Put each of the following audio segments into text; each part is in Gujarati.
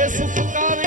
એ સુખકારી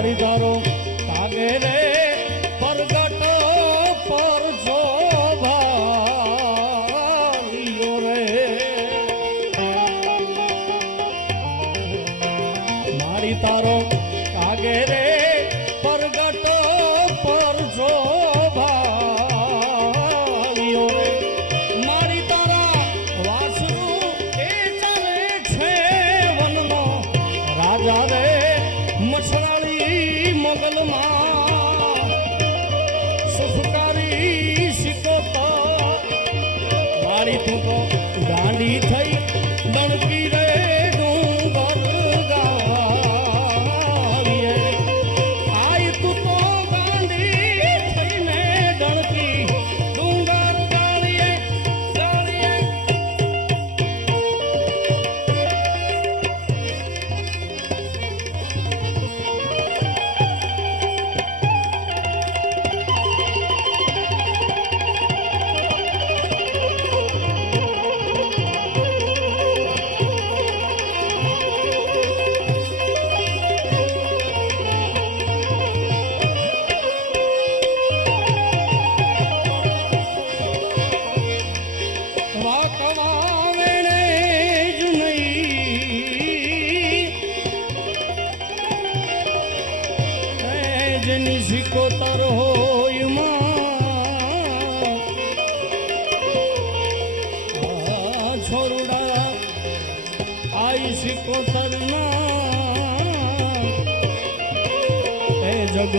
મારી તારો કાગે રે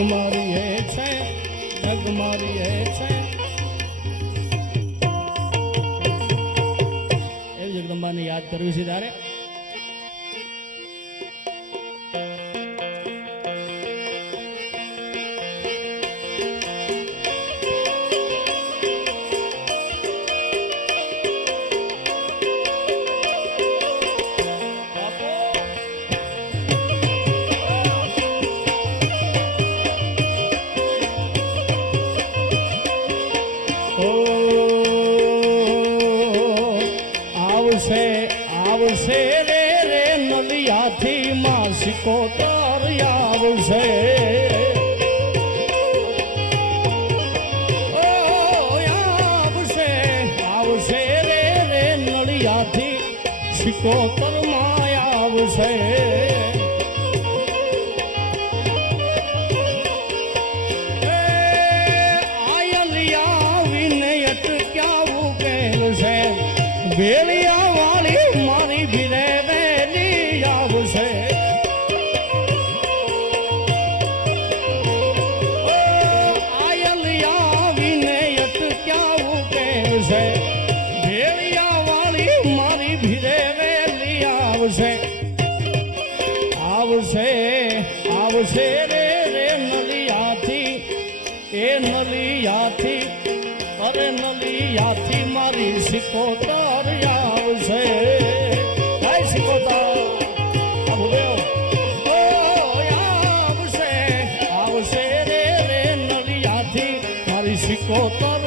મારી ઓ આવશે આવશે રે રે નલિયાથી માસિકો તર આવશે. આવશે રે રે નળિયાથી સિકોતરમાં આવશે. આવશે રે રે નલિયાથી, એ નલિયાથી, અરે નલિયાથી મારી સિકોતર આવશે આવશે રે રે નલિયાથી મારી સિકોતર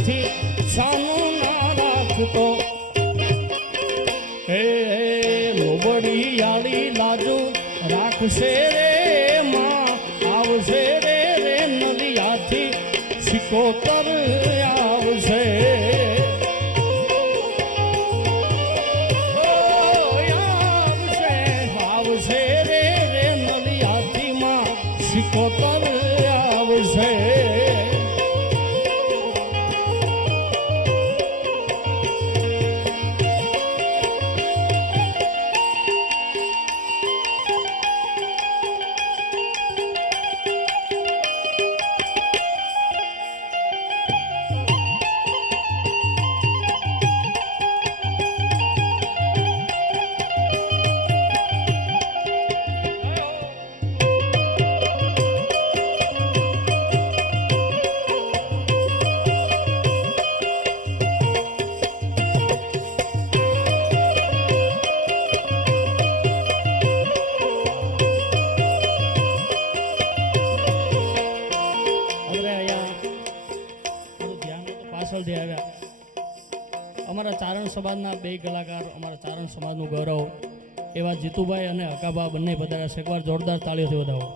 સિકોતરથી છાનું ના રાખતો. હે લોબડિયાળી લાજુ રાખશે રે બે કલાકાર અમારા ચારણ સમાજનું ગૌરવ, એવા જીતુભાઈ અને હકાબા બંને પધાર્યા છે. એકવાર જોરદાર તાળીઓથી વધાવો.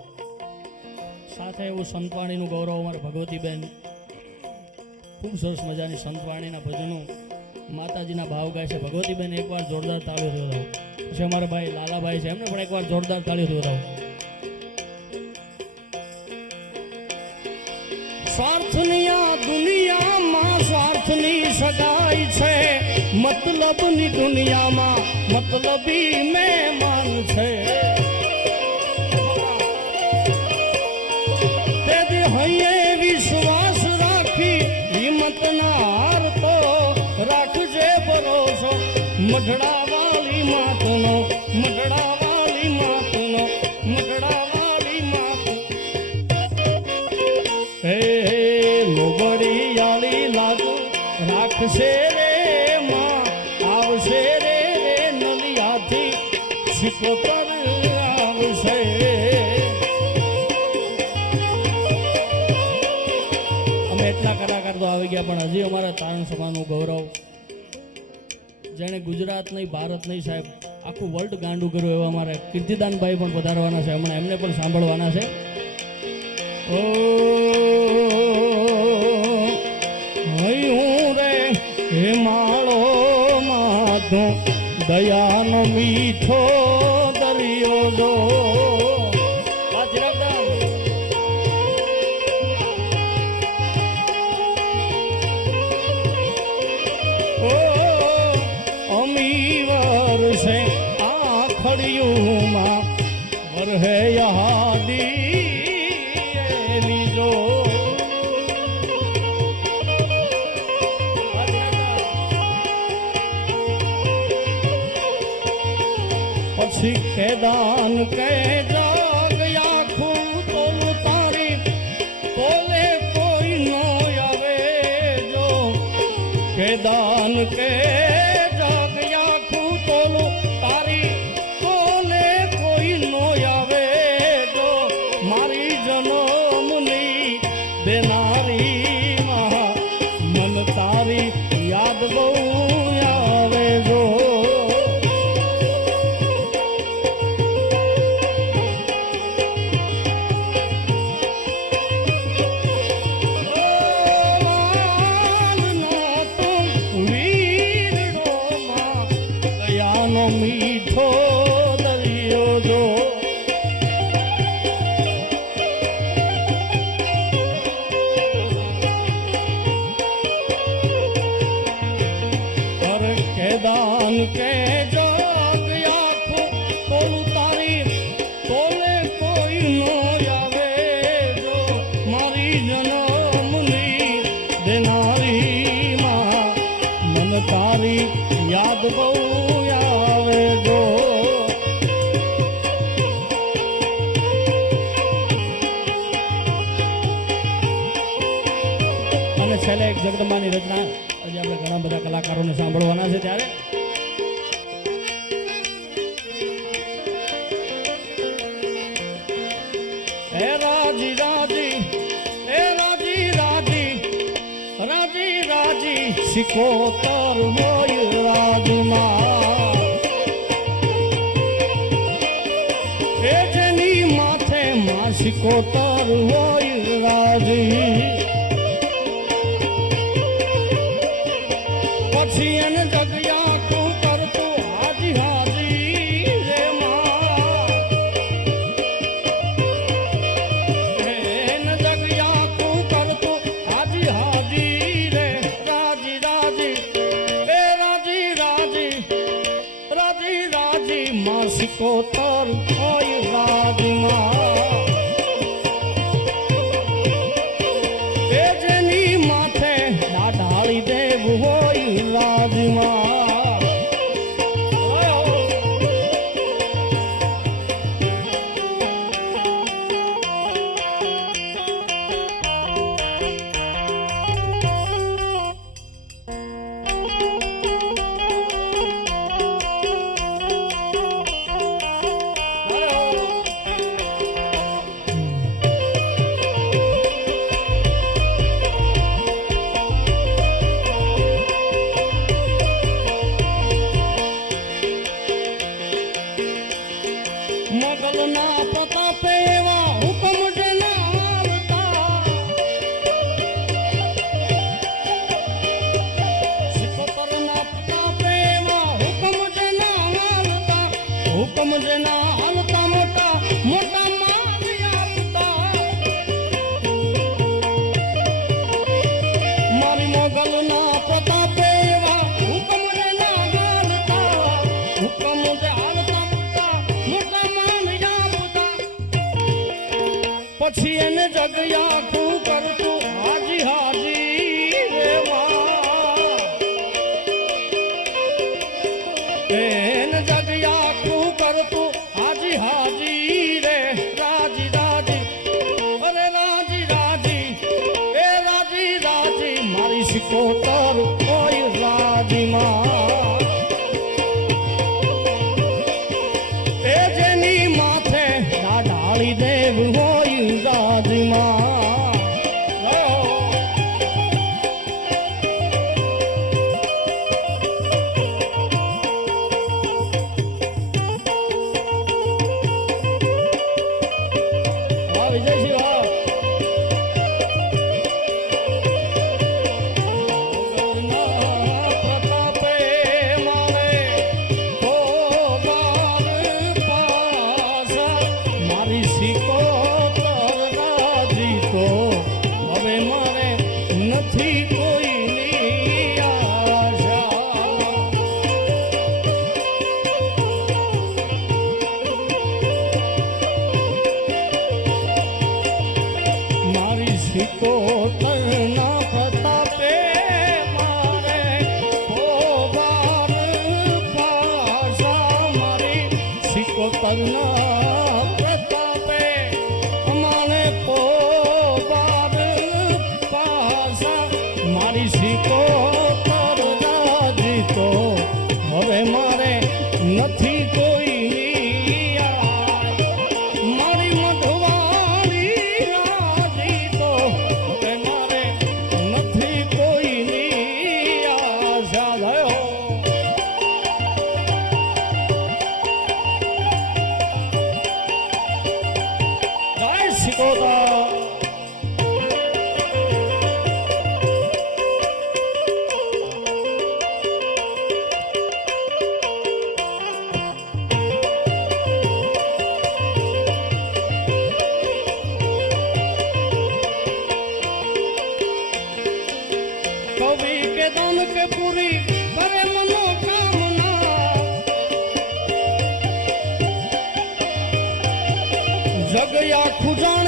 સાથે એવું સંતવાણીનું ગૌરવ અમારા ભગવતીબેન. ખૂબ સરસ મજાની સંતવાણીના ભજનો માતાજીના ભાવ ગાય છે. ભગવતીબેન, એકવાર જોરદાર તાળીઓથી વધાવો. પછી અમારા ભાઈ લાલાભાઈ છે. એમને પણ એકવાર જોરદાર તાળીઓથી વધાવો. સ્વાર્થની આ દુનિયામાં સ્વાર્થની સગાઈ છે. મતલબની દુનિયામાં મતલબી મહેમાન છે. તેથી હૈયે વિશ્વાસ રાખી હિંમત ના હારતો રાખજે ભરોસો. મઢડા વાળી માતનો શીખો તને અમે એટલા કલાકાર તો આવી ગયા, પણ હજી અમારા તારણ સભાનું ગૌરવ. જેણે ગુજરાત નહીં, ભારત નહીં સાહેબ, આખું વર્લ્ડ ગાંડું કર્યું એવા અમારે કીર્તિદાનભાઈ પણ વધારવાના છે, હમણાં એમને પણ સાંભળવાના છે. હું રે હે માળો માધો દયાનો મીઠો આખડિયુંમાં વરહે યહાદી લીજો પછી કેદાન કે છેલ્લે એક જગદંબાની રચના. આજે આપણે ઘણા બધા કલાકારોને સાંભળવાના છે ત્યારે. રાજી રાજી, હે રાજી રાજી સિકોતર હોય રાજમાં. એ જેની માથે માં સિકોતર હોય માં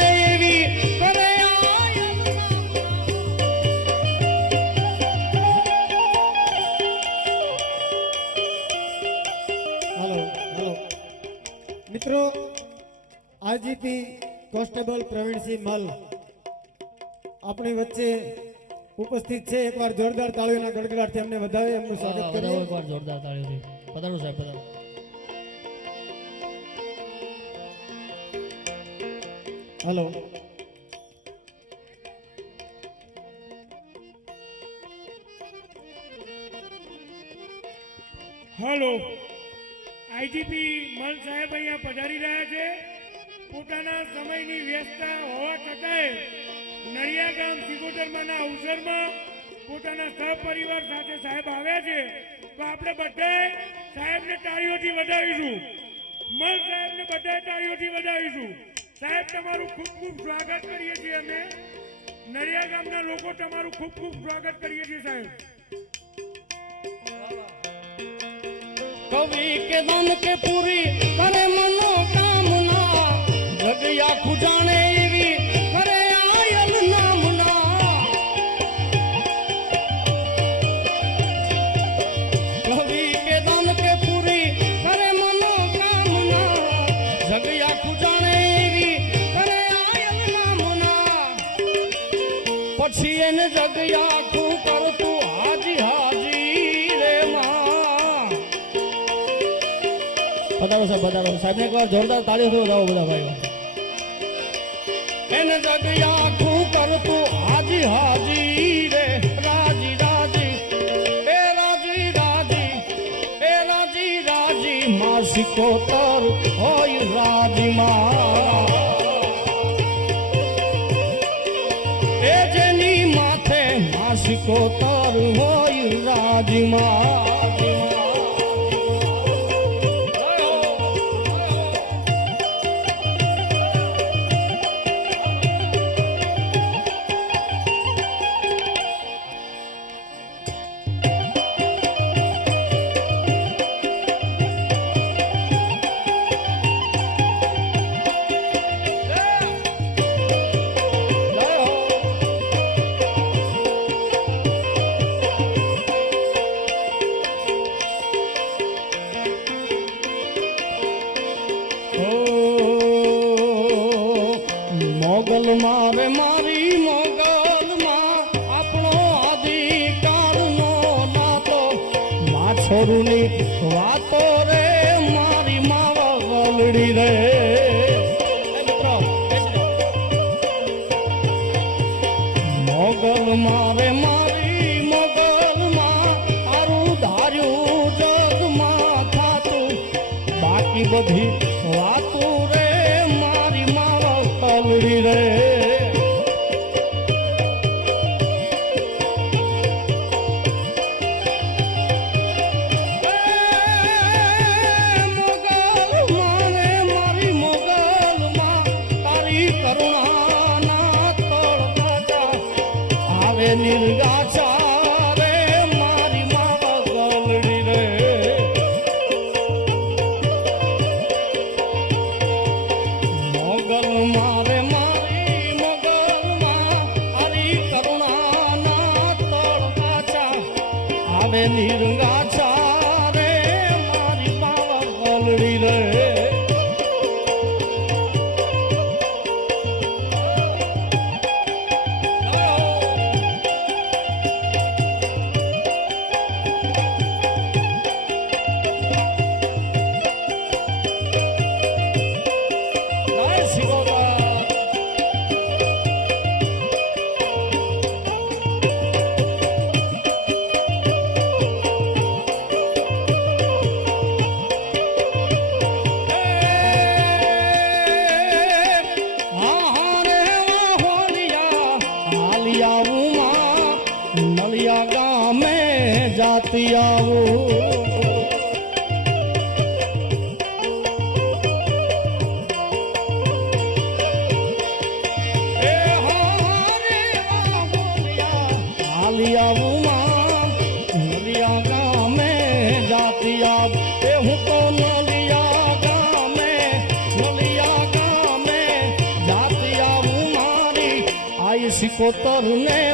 એવી. કરે. હાલો હાલો. મિત્રો આઈજીપી કોન્સ્ટેબલ પ્રવીણસિંહ મલ આપણી વચ્ચે ઉપસ્થિત છે. એકવાર જોરદાર તાળીઓના ગડગડાટથી એમને વધાવે. એમનું સ્વાગત કરીએ. એકવાર જોરદાર તાળીઓથી. પધારો સાહેબ પધારો. હાલો. હલો. આઈજીપી મલ સાહેબ અહીંયા પધારી રહ્યા છે. પોતાના સમયની વ્યસ્તતા હોવા છતાંય નડિયા ગામ સિકોતરમાના અવસરમાં પોતાના સહપરિવાર સાથે સાહેબ આવ્યા છે. તો આપણે બધાએ સાહેબને તાળીઓથી વધાવીશું. મલ સાહેબને બધાએ તાળીઓથી વધાવીશું. સાહેબ, તમારું ખૂબ ખૂબ સ્વાગત કરીએ છીએ અમે. નડિયા ગામના લોકો તમારું ખૂબ ખૂબ સ્વાગત કરીએ છીએ, સાહેબ. કવિ કે દાન કે પૂરી કરે મનો કામના આખું જાણે પછી એને જગ આખું કરતું હાજી હાજી રે માં. પધારો સાહેબ બધા સાહેબ ને એકવાર જોરદાર તાળીઓ વધાવો બધા ભાઈઓ. એને જગ આખું કરતું હાજી હાજી રે, રાજી રાજી. એ રાજી રાજી, એ રાજી રાજી. માં હોય રાજમાં મોગલ મારે મારી મોગલમાં તારું ધાર્યું જગમાં થાતું બાકી બધી মনে নিরঙ্গ નલિયા ગામે જાતી આવું એ